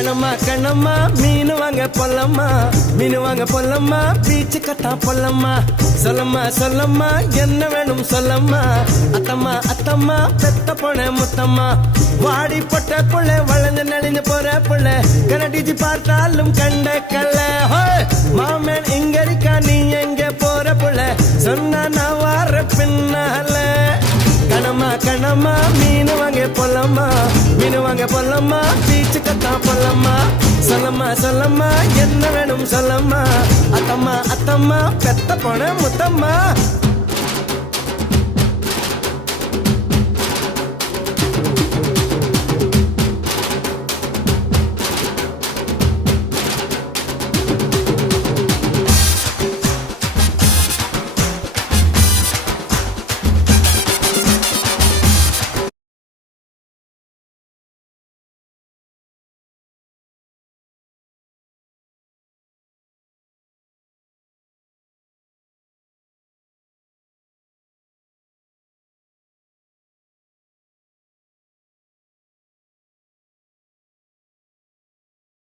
கண்ணம்மா மீன் வாங்க பொல்லம்மா மீன் வாங்க பொல்லம்மா பீச்சு கட்டா பொல்லம்மா சொல்லம்மா என்ன வேணும் சொல்லம்மா அத்தம்மா பெத்த பொண்ண முத்தம்மா வாடி பொட்ட புள்ள வளைஞ்சு நெளிஞ்சு போற புள்ள கனடிச்சு பார்த்தாலும் கண்ட கல்ல மாமன் இங்க இருக்கா நீ எங்க போற புள்ள சொன்னா நான் வார பின்னால கண்ணம்மா மீன் வாங்க பொல்லம்மா பீச்சு கத்தா பொல்லம்மா சொல்லம்மா என்ன வேணும் சொல்லம்மா அத்தம்மா பெத்த பொண்ண முத்தம்மா